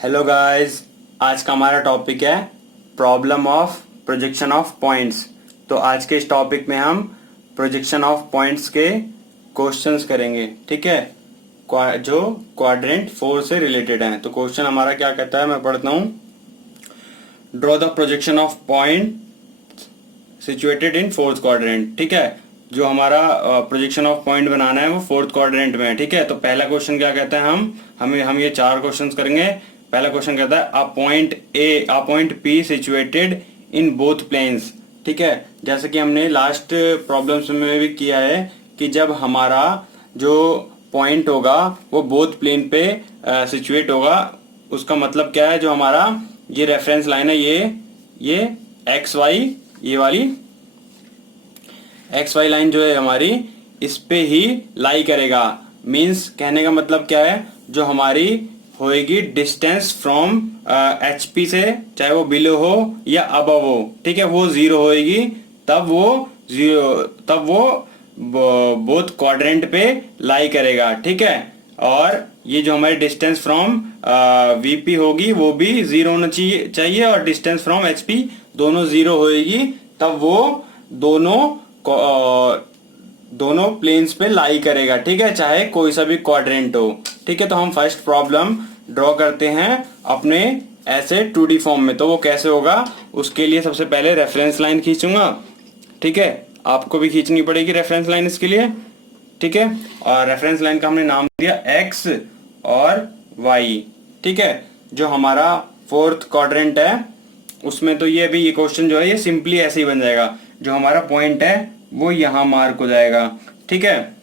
Hello guys, आज का हमारा टॉपिक है problem of projection of points. तो आज के इस टॉपिक में हम प्रोजेक्शन ऑफ पॉइंट्स के क्वेश्चंस करेंगे, ठीक है, जो क्वाड्रेंट 4 से रिलेटेड हैं। तो क्वेश्चन हमारा क्या कहता है, मैं पढ़ता हूँ। Draw the projection of point situated in fourth quadrant. ठीक है, जो हमारा प्रोजेक्शन ऑफ पॉइंट बनाना है वो फोर्थ क्वाड्रेंट में है। ठीक है, तो पहला क्वेश्चन क्या कहता है, हम ये 4 क्वेश्चंस करेंगे। पहला क्वेश्चन कहता है a point P situated in both planes. ठीक है, जैसे कि हमने लास्ट प्रॉब्लम्स में भी किया है कि जब हमारा जो पॉइंट होगा वो बोथ प्लेन पे सिचुएट होगा, उसका मतलब क्या है, जो हमारा ये रेफरेंस लाइन है, ये एक्स वाई, ये वाली एक्स वाई लाइन जो है हमारी, इस पे ही लाई करेगा। मीन्स कहने का मतलब क्या है, जो हमारी होएगी डिस्टेंस फ्रॉम एच पी से, चाहे वो बिलो हो या अबव हो, ठीक है, वो 0 होएगी, तब वो बोथ क्वाड्रेंट पे लाई करेगा। ठीक है, और ये जो हमारी डिस्टेंस फ्रॉम वीपी होगी वो भी 0 होना चाहिए और डिस्टेंस फ्रॉम एचपी दोनों 0 होएगी, तब वो दोनों प्लेन्स पे लाई करेगा। ठीक है, चाहे कोई सा भी क्वाड्रेंट हो। ठीक है, तो हम फर्स्ट प्रॉब्लम ड्रॉ करते हैं अपने ऐसे 2D फॉर्म में। तो वो कैसे होगा, उसके लिए सबसे पहले रेफरेंस लाइन खींचूंगा। ठीक है, आपको भी खींचनी पड़ेगी रेफरेंस लाइन इसके लिए। ठीक है, और रेफरेंस लाइन का हमने नाम दिया एक्स और वाई। ठीक है, जो हमारा फोर्थ क्वाड्रेंट है उसमें तो ये अभी ये क्वेश्चन जो है ये सिंपली ऐसे ही बन जाएगा। जो हमारा पॉइंट है वो यहाँ मार्क हो जाएगा। ठीक है,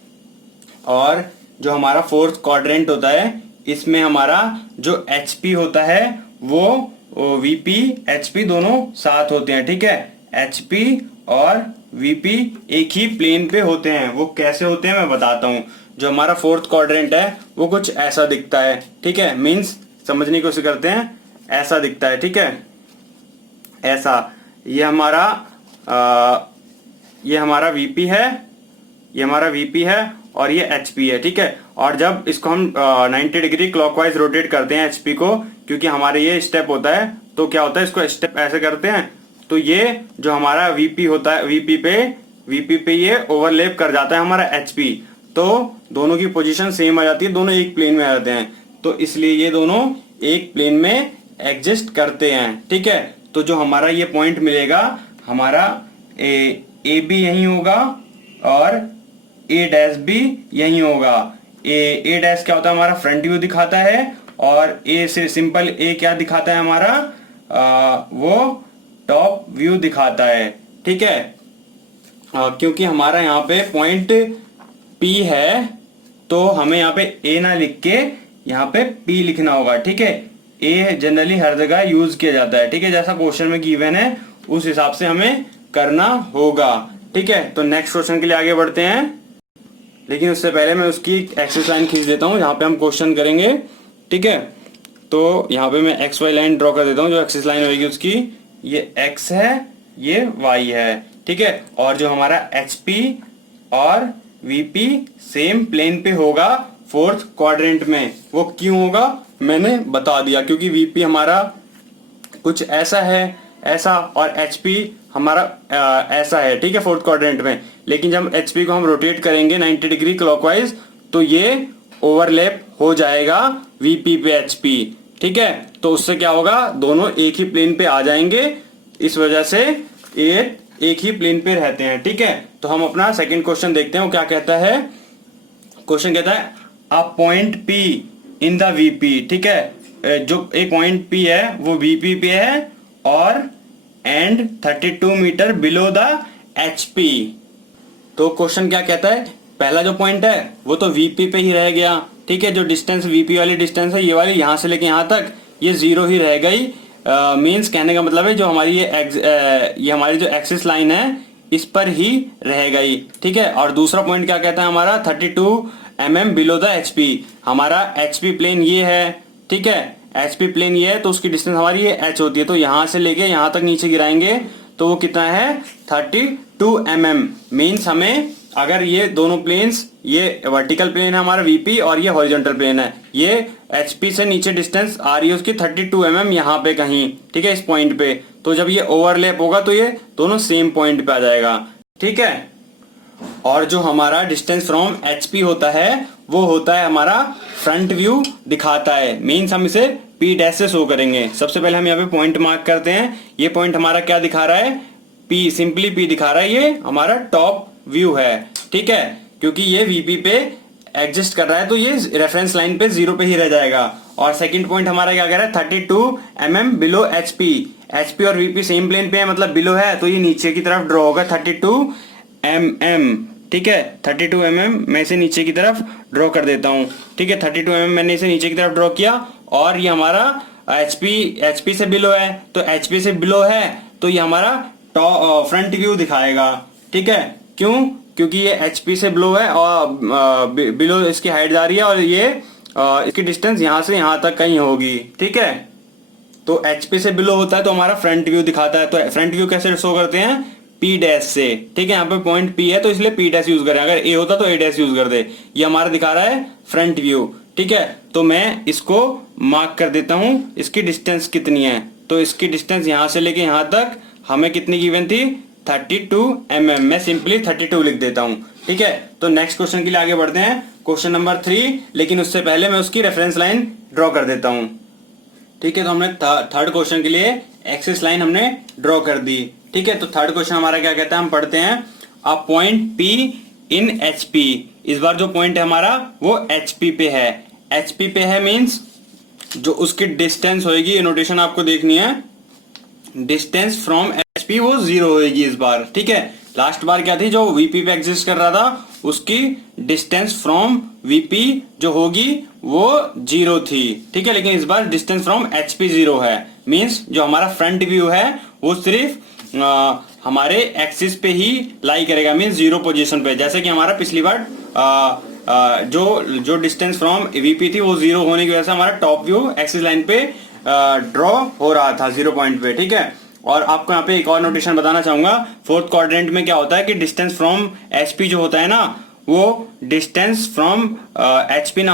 और जो हमारा फोर्थ क्वाड्रेंट होता है इसमें हमारा जो एचपी होता है वो वीपी एचपी दोनों साथ होते हैं। ठीक है, एचपी और वीपी एक ही प्लेन पे होते हैं। वो कैसे होते हैं मैं बताता हूँ। जो हमारा फोर्थ क्वाड्रेंट है वो कुछ ऐसा दिखता है। ठीक है, मीन्स समझने की कोशिश करते हैं, ऐसा दिखता है। ठीक है, ऐसा ये हमारा वीपी है, ये हमारा वीपी है और ये एचपी है। ठीक है, और जब इसको हम 90 डिग्री क्लॉकवाइज रोटेट करते हैं एचपी को, क्योंकि हमारे ये स्टेप होता है, तो क्या होता है, इसको स्टेप ऐसे करते हैं तो ये जो हमारा वीपी होता है, वीपी पे ये ओवरलैप कर जाता है हमारा एचपी, तो दोनों की पोजीशन सेम आ जाती है, दोनों एक प्लेन में आ जाते हैं, तो इसलिए ये दोनों एक प्लेन में एग्जिस्ट करते हैं। ठीक है, तो जो हमारा ये पॉइंट मिलेगा, हमारा ए भी यही होगा और ए डैश भी यही होगा। ए डैश क्या होता है, हमारा फ्रंट व्यू दिखाता है, और ए से सिंपल ए क्या दिखाता है हमारा, वो टॉप व्यू दिखाता है। ठीक है, क्योंकि हमारा यहाँ पे पॉइंट P है तो हमें यहाँ पे A ना लिख के यहाँ पे P लिखना होगा। ठीक है, A जनरली हर जगह यूज किया जाता है। ठीक है, जैसा क्वेश्चन में गिवन है उस हिसाब से हमें करना होगा। ठीक है, तो नेक्स्ट क्वेश्चन के लिए आगे बढ़ते हैं, लेकिन उससे पहले मैं उसकी एक्सिस लाइन खींच देता हूँ, यहाँ पे हम क्वेश्चन करेंगे। ठीक है, तो यहाँ पे मैं एक्स वाई लाइन ड्रॉ कर देता हूँ। जो एक्सिस लाइन होगी उसकी, ये एक्स है, ये वाई है। ठीक है, और जो हमारा एचपी और वीपी सेम प्लेन पे होगा फोर्थ क्वाड्रेंट में। वो क्यों होगा मैंने बता दिया, क्योंकि वीपी हमारा कुछ ऐसा है, ऐसा, और एचपी हमारा ऐसा है। ठीक है, फोर्थ क्वाड्रेंट में, लेकिन जब एचपी को हम रोटेट करेंगे 90 डिग्री क्लॉकवाइज तो ये ओवरलैप हो जाएगा वीपी पे एचपी। ठीक है, तो उससे क्या होगा, दोनों एक ही प्लेन पे आ जाएंगे, इस वजह से ये एक ही प्लेन पे रहते हैं। ठीक है, तो हम अपना सेकंड क्वेश्चन देखते हैं। वो क्या कहता है, क्वेश्चन कहता है a point P in the VP. ठीक है, जो एक पॉइंट पी है वो वीपी पे है और and 32 metre below the HP. तो क्वेश्चन क्या कहता है, पहला जो पॉइंट है वो तो वीपी पे ही रह गया। ठीक है, जो डिस्टेंस वीपी वाली डिस्टेंस है, ये वाली यहां से लेके यहां तक, ये 0 ही रह गई। मीन्स कहने का मतलब है जो हमारी ये हमारी जो एक्सिस लाइन है इस पर ही रह गई। ठीक है, और दूसरा पॉइंट क्या कहता है हमारा, 32 mm बिलो द एचपी। हमारा एचपी प्लेन ये है। ठीक है, एचपी प्लेन ये है तो उसकी डिस्टेंस हमारी ये एच होती है, तो यहां से लेके यहां तक नीचे गिराएंगे तो वो कितना है, 32 mm। मीन्स हमें अगर ये दोनों प्लेन्स ये वर्टिकल प्लेन है हमारा वीपी और ये हॉरिजॉन्टल प्लेन है। ये एचपी से नीचे डिस्टेंस आ रही है उसकी 32 mm यहाँ पे कहीं, ठीक है, इस पॉइंट पे। तो जब ये ओवरलैप होगा तो ये दोनों सेम पॉइंट पे आ जाएगा, ठीक है। और जो हमारा डिस्टेंस फ्रॉम एचपी होता है वो होता है हमारा फ्रंट व्यू दिखाता है, मीन्स हम इसे पी डैश से शो करेंगे। सबसे पहले हम यहाँ पे पॉइंट मार्क करते हैं। ये पॉइंट हमारा क्या दिखा रहा है, पी, सिंपली पी दिखा रहा है, ये हमारा टॉप व्यू है, ठीक है, क्योंकि ये वीपी पे एग्जिस्ट कर रहा है तो ये रेफरेंस लाइन पे 0 पे ही रह जाएगा। और सेकंड पॉइंट हमारा क्या कह रहा है, 32 mm बिलो एचपी। एचपी और वीपी सेम प्लेन पे है, मतलब बिलो है, तो ये नीचे की तरफ ड्रॉ होगा 32 mm, ठीक है। 32 mm मैं इसे नीचे की तरफ ड्रॉ कर देता हूँ, ठीक है। 32 mm मैंने इसे नीचे की तरफ ड्रॉ किया। और ये हमारा एचपी से बिलो है, तो एचपी से बिलो है तो ये हमारा फ्रंट व्यू दिखाएगा, ठीक है। क्यों? क्योंकि ये एचपी से बिलो है और बिलो इसकी हाइट जा रही है और ये इसकी डिस्टेंस यहां से यहां तक कहीं होगी, ठीक है। तो एचपी से बिलो होता है तो हमारा फ्रंट व्यू दिखाता है। तो फ्रंट व्यू कैसे शो करते हैं, पी डैश से, ठीक है। यहाँ पे पॉइंट पी है तो इसलिए पी डैश यूज करें, अगर ए होता तो ए डैश यूज कर दे। ये हमारा दिखा रहा है फ्रंट व्यू, ठीक है। तो मैं इसको मार्क कर देता हूं, इसकी डिस्टेंस कितनी है। तो इसकी डिस्टेंस यहां से लेके यहां तक हमें कितनी गिवन थी, 32 mm। मैं सिंपली 32 लिख देता हूं, ठीक है। तो नेक्स्ट क्वेश्चन के लिए आगे बढ़ते हैं, क्वेश्चन नंबर 3। लेकिन उससे पहले मैं उसकी रेफरेंस लाइन ड्रॉ कर देता हूं, ठीक है। तो हमने थर्ड क्वेश्चन के लिए एक्सिस लाइन हमने ड्रॉ कर दी, ठीक है। तो थर्ड क्वेश्चन हमारा क्या कहता है, हम पढ़ते हैं, a point P in HP। इस बार जो पॉइंट है हमारा वो HP पे है। HP पे है मींस जो उसकी डिस्टेंस होगी, ये नोटेशन आपको देखनी है, डिस्टेंस फ्रॉम HP वो 0 होगी इस बार, ठीक है। लास्ट बार क्या थी, जो VP पे एग्जिस्ट कर रहा था उसकी डिस्टेंस फ्रॉम VP जो होगी वो 0 थी, ठीक है। लेकिन इस बार डिस्टेंस फ्रॉम HP 0 है, मींस जो हमारा फ्रंट व्यू है वो सिर्फ हमारे एक्सिस पे ही लाई करेगा, मींस 0 पोजीशन पे। जैसे कि हमारा पिछली बार जो डिस्टेंस फ्रॉम VP थी वो 0 होने की वजह से हमारा टॉप व्यू एक्सिस लाइन पे ड्रॉ हो रहा था 0 पॉइंट पे, ठीक है। और आपको यहाँ पे एक और नोटेशन बताना चाहूंगा, फोर्थ क्वाड्रेंट में क्या होता है कि डिस्टेंस फ्रॉम HP जो होता है ना, वो डिस्टेंस फ्रॉम HP ना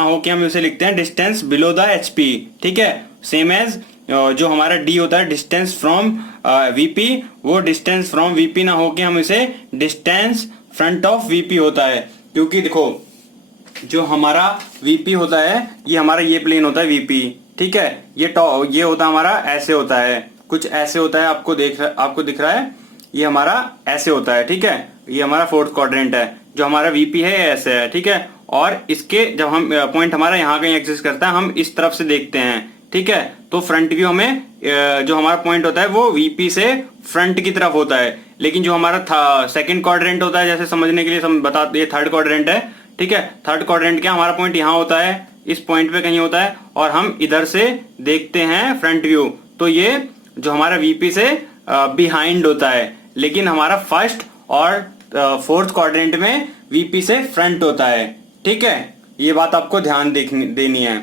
हो के हम उसे लिखते हैं डिस्टेंस बिलो द HP, ठीक है। सेम एज जो हमारा D होता है डिस्टेंस फ्रॉम VP, वो डिस्टेंस फ्रॉम VP ना हो के हम इसे डिस्टेंस फ्रंट ऑफ VP होता है। क्योंकि देखो जो हमारा VP होता है ये हमारा ये प्लेन होता है VP, ठीक है। ये होता है हमारा ऐसे होता है, कुछ ऐसे होता है, आपको दिख रहा है, ये हमारा ऐसे होता है, ठीक है। ये हमारा फोर्थ क्वाड्रेंट है, जो हमारा VP है ये ऐसे है, ठीक है। और इसके जब हम पॉइंट हमारा यहाँ कहीं एग्जिस्ट करता है, हम इस तरफ से देखते हैं, ठीक है। तो फ्रंट व्यू हमें जो हमारा पॉइंट होता है वो VP से फ्रंट की तरफ होता है। लेकिन जो हमारा सेकंड क्वाड्रेंट होता है, जैसे समझने के लिए बताते, ये थर्ड क्वाड्रेंट है, ठीक है। थर्ड क्वाड्रेंट क्या, हमारा पॉइंट यहाँ होता है, इस पॉइंट पे कहीं होता है, और हम इधर से देखते हैं फ्रंट व्यू, तो ये जो हमारा VP से बिहाइंड होता है। लेकिन हमारा फर्स्ट और फोर्थ क्वाड्रेंट में VP से फ्रंट होता है, ठीक है। ये बात आपको ध्यान देनी है।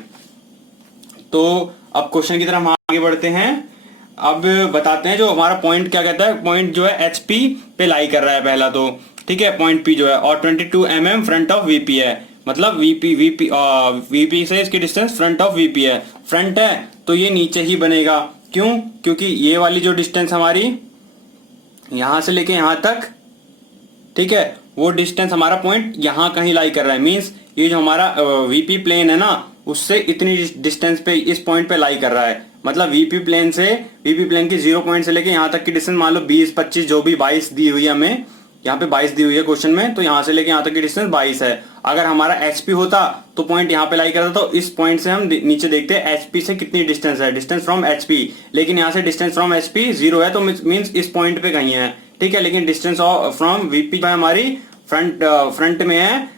तो अब क्वेश्चन की तरफ हम आगे बढ़ते हैं। अब बताते हैं जो हमारा पॉइंट क्या कहता है, पॉइंट जो है HP पे लाई कर रहा है पहला तो, ठीक है, पॉइंट P जो है, और 22 mm फ्रंट ऑफ VP है, मतलब VP से इसकी डिस्टेंस फ्रंट ऑफ VP है। फ्रंट है तो ये नीचे ही बनेगा, क्यों? क्योंकि ये वाली जो डिस्टेंस हमारी यहां से लेके यहां तक, ठीक है, वो डिस्टेंस हमारा पॉइंट यहां कहीं लाई कर रहा है, मींस ये जो हमारा VP प्लेन है ना, उससे इतनी डिस्टेंस पे इस पॉइंट पे लाई कर रहा है। मतलब VP प्लेन की 0 पॉइंट से लेके यहां तक की डिस्टेंस मान लो 20, 25 जो भी 22 दी हुई है हमें, यहाँ पे 22 दी हुई है क्वेश्चन में, तो यहाँ से लेके यहाँ तक की डिस्टेंस 22 है। अगर हमारा HP होता तो पॉइंट यहाँ पे लाई करता, तो इस पॉइंट से हम नीचे देखते हैं HP से कितनी डिस्टेंस है, डिस्टेंस फ्रॉम HP। लेकिन यहाँ से डिस्टेंस फ्रॉम HP 0 है, तो मीन्स इस पॉइंट पे कहीं है, ठीक है। लेकिन डिस्टेंस फ्रॉम VP हमारी फ्रंट में है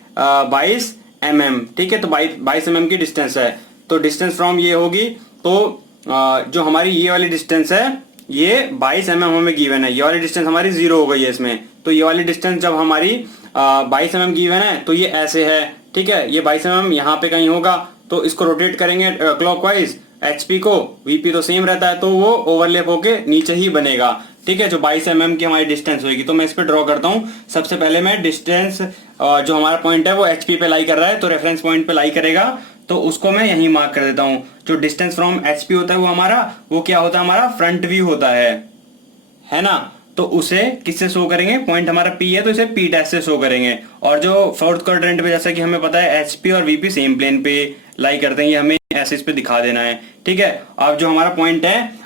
22 mm, ठीक है। तो 22 mm की डिस्टेंस है, तो डिस्टेंस फ्रॉम ये होगी, तो जो हमारी ये वाली डिस्टेंस है ये 22 mm हमें गिवन है, ये वाली डिस्टेंस हमारी 0 हो गई है इसमें। तो ये वाली डिस्टेंस जब हमारी 22 mm गिवन है तो ये ऐसे है, ठीक है। ये 22 mm यहाँ पे कहीं होगा, तो इसको रोटेट करेंगे क्लॉकवाइज, HP को, VP तो सेम रहता है, तो वो ओवरलैप होके नीचे ही बनेगा। ठीक है, जो 22 mm की हमारी डिस्टेंस होगी। तो मैं इस पे ड्रॉ करता हूँ। सबसे पहले मैं डिस्टेंस जो हमारा पॉइंट है वो HP पे लाई कर रहा है, तो रेफरेंस पॉइंट पे लाई करेगा, तो उसको मैं यहीं मार्क कर देता हूँ। जो डिस्टेंस फ्रॉम HP होता है वो हमारा, वो क्या होता है, हमारा फ्रंट व्यू होता है ना। तो उसे किससे शो करेंगे, पॉइंट हमारा P है तो इसे P डैश से शो करेंगे। और जो फोर्थ क्वाड्रेंट पे, जैसा कि हमें पता है HP और VP सेम प्लेन पे लाई करते हैं, ये हमें ऐसे इस पे दिखा देना है, ठीक है। अब जो हमारा पॉइंट है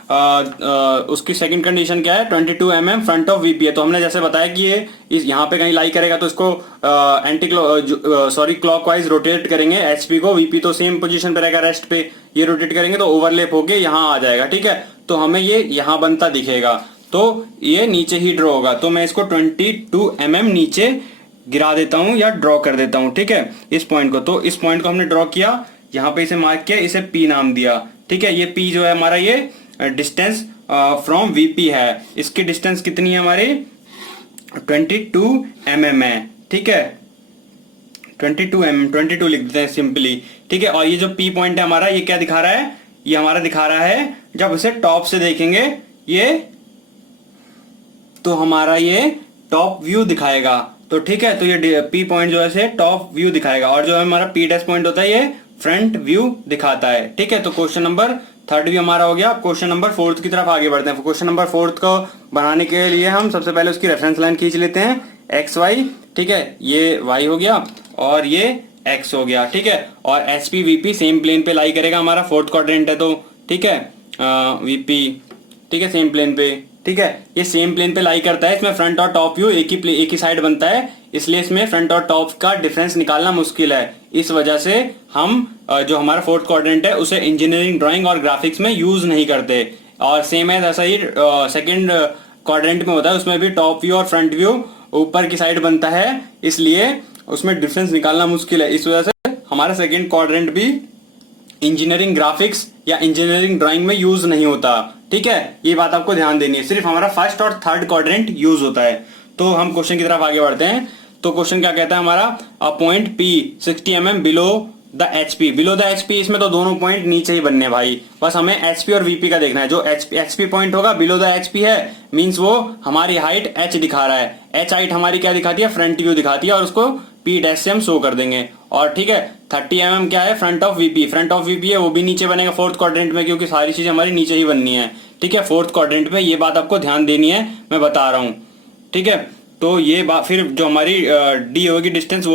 उसकी सेकंड कंडीशन क्या है, 22 mm फ्रंट ऑफ VP है। तो हमने जैसे बताया कि ये यहाँ पे कहीं लाई करेगा तो इसको क्लॉकवाइज रोटेट करेंगे HP को, VP तो सेम पोजीशन पे रहेगा रेस्ट पे, ये रोटेट करेंगे तो ओवरलैप होके यहाँ आ जाएगा, ठीक है। तो हमें ये यहाँ बनता दिखेगा, तो ये नीचे ही ड्रॉ होगा। तो मैं इसको 22 mm नीचे गिरा देता हूं या ड्रॉ कर देता हूं, ठीक है, इस पॉइंट को। तो इस पॉइंट को हमने ड्रॉ किया, यहाँ पे इसे मार्क किया, इसे P नाम दिया, ठीक है। ये P जो है हमारा, ये डिस्टेंस फ्रॉम VP है। इसकी डिस्टेंस कितनी है हमारी, 22 mm है, ठीक है। 22 mm, 22 लिख देते हैं सिंपली, ठीक है। और ये जो P पॉइंट है हमारा, ये क्या दिखा रहा है, ये हमारा दिखा रहा है, जब इसे टॉप से देखेंगे ये, तो हमारा ये टॉप व्यू दिखाएगा, तो ठीक है। तो ये P पॉइंट जो है टॉप व्यू दिखाएगा, और जो हमारा P डैश पॉइंट होता है ये फ्रंट व्यू दिखाता है, ठीक है। तो क्वेश्चन नंबर 3 भी हमारा हो गया। अब क्वेश्चन नंबर 4 की तरफ आगे बढ़ते हैं। क्वेश्चन नंबर 4 को बनाने के लिए हम सबसे पहले उसकी रेफरेंस लाइन खींच लेते हैं, XY, ठीक है। ये Y हो गया और ये X हो गया, ठीक है। और HP VP सेम प्लेन पे लाई करेगा, हमारा फोर्थ क्वाड्रेंट है तो, ठीक है। VP, ठीक है, सेम प्लेन पे, ठीक है। ये सेम प्लेन पे लाई करता है, इसमें फ्रंट और टॉप व्यू एक ही साइड बनता है, इसलिए इसमें फ्रंट और टॉप का डिफरेंस निकालना मुश्किल है। इस वजह से हम जो हमारा फोर्थ क्वाड्रेंट है उसे इंजीनियरिंग ड्राइंग और ग्राफिक्स में यूज नहीं करते। और सेम है ऐसा ही सेकंड क्वाड्रेंट में होता है, उसमें भी टॉप व्यू और फ्रंट व्यू ऊपर की साइड बनता है, इसलिए उसमें डिफरेंस निकालना मुश्किल है। इस वजह से हमारा सेकंड क्वाड्रेंट भी इंजीनियरिंग ग्राफिक्स या इंजीनियरिंग ड्राइंग में यूज नहीं होता, ठीक है। ये बात आपको ध्यान देनी है, सिर्फ हमारा फर्स्ट और थर्ड क्वाड्रेंट यूज होता है। तो हम क्वेश्चन की तरफ आगे बढ़ते हैं। तो क्वेश्चन क्या कहता है हमारा, a point P 60 mm below the HP, below the HP, इसमें तो दोनों पॉइंट नीचे ही बनने भाई, बस हमें HP और VP का देखना है। जो HP पॉइंट होगा बिलो द HP है, मींस वो हमारी हाइट H दिखा रहा है। H हाइट हमारी क्या दिखाती है, फ्रंट व्यू दिखाती है, और उसको P डैश से हम शो कर देंगे। और ठीक है, 30 mm क्या है, front of VP, front of VP है, वो भी नीचे बनेगा फोर्थ क्वाड्रेंट में, क्योंकि सारी चीजें हमारी नीचे ही बननी है, ठीक है, फोर्थ क्वाड्रेंट में। ये बात आपको ध्यान देनी है, मैं बता रहा हूं, ठीक है। तो ये बात, फिर जो हमारी D होगी डिस्टेंस,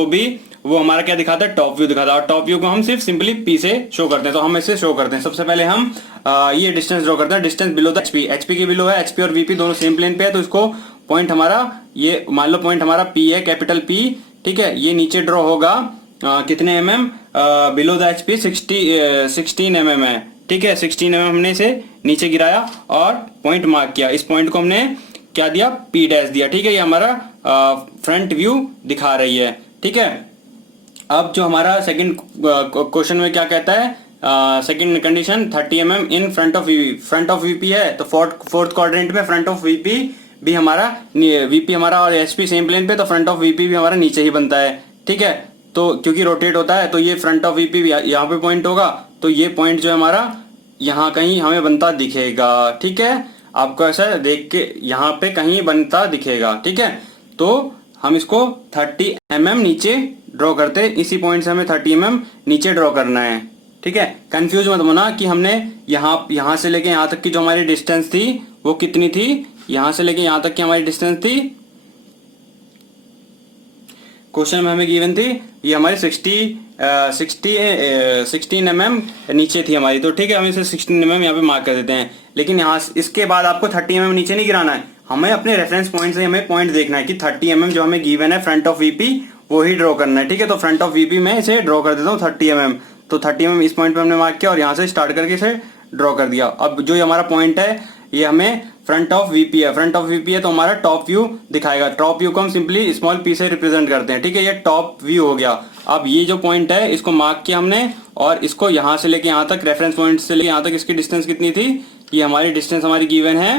वो हमारा क्या दिखाता है, टॉप व्यू दिखाता है। और टॉप व्यू को हम सिर्फ सिंपली P से शो करते हैं, तो हम इसे शो करते हैं। सबसे पहले हम ये डिस्टेंस ड्रॉ करते हैं, distance below the HP, HP के बिलो है, HP और VP दोनों सेम प्लेन पे है, तो इसको पॉइंट हमारा, ये मान लो पॉइंट हमारा P है, कैपिटल P, ठीक है। ये नीचे ड्रॉ होगा कितने mm, below the HP 16 mm है, ठीक है। 16 mm हमने इसे नीचे गिराया और पॉइंट मार्क किया। इस पॉइंट को हमने क्या दिया, P डैश दिया, ठीक है। ये हमारा फ्रंट व्यू दिखा रही है, ठीक है। अब जो हमारा सेकंड क्वेश्चन में क्या कहता है, second condition 30 mm in front of VP, front of VP है, तो फोर्थ क्वाड्रेंट में फ्रंट ऑफ VP भी हमारा, VP हमारा और HP सेम प्लेन पे, तो फ्रंट ऑफ VP भी हमारा नीचे ही बनता है, ठीक है। तो क्योंकि रोटेट होता है, तो ये फ्रंट ऑफ VP भी यहाँ पे पॉइंट होगा, तो ये पॉइंट जो है हमारा यहाँ कहीं हमें बनता दिखेगा, ठीक है। आपको ऐसा देख के यहाँ पे कहीं बनता दिखेगा, ठीक है। तो हम इसको 30 mm नीचे ड्रॉ करते, इसी पॉइंट से हमें 30 mm नीचे ड्रॉ करना है, ठीक है। कंफ्यूज मत होना कि हमने यहाँ से लेके यहाँ तक की जो हमारी डिस्टेंस थी वो कितनी थी, यहाँ से लेके यहाँ तक की हमारी डिस्टेंस थी, क्वेश्चन में हमें गिवन थी, ये हमारी 16 mm नीचे थी हमारी, तो ठीक है, हम इसे 16 mm यहाँ पे मार्क कर देते हैं। लेकिन यहाँ इसके बाद आपको 30 mm नीचे नहीं गिराना है, हमें अपने रेफरेंस पॉइंट से हमें पॉइंट देखना है कि 30 mm जो हमें गिवन है फ्रंट ऑफ VP वो ही ड्रॉ करना है, ठीक है। तो फ्रंट ऑफ VP में इसे ड्रॉ कर देता हूँ 30 mm, तो 30 mm इस पॉइंट पे हमने मार्क किया और यहाँ से स्टार्ट करके इसे ड्रॉ कर दिया। अब जो हमारा पॉइंट है ये हमें फ्रंट ऑफ VP है, फ्रंट ऑफ VP है, तो हमारा टॉप व्यू दिखाएगा। टॉप व्यू को हम सिंपली स्मॉल p से रिप्रेजेंट करते हैं, ठीक है। ये टॉप व्यू हो गया। अब ये जो पॉइंट है इसको मार्क किया हमने, और इसको यहाँ से लेके यहाँ तक, रेफरेंस पॉइंट से लेके यहाँ तक इसकी डिस्टेंस कितनी थी, ये हमारी डिस्टेंस हमारी गिवन है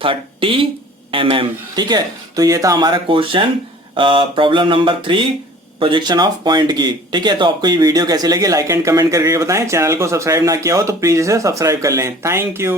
30 mm, ठीक है। तो ये था हमारा question problem number 3 projection of point की, ठीक है। तो आपको ये वीडियो कैसी लगी, लाइक एंड कमेंट करके बताएं। चैनल को सब्सक्राइब ना किया हो तो प्लीज इसे सब्सक्राइब कर लें। Thank you.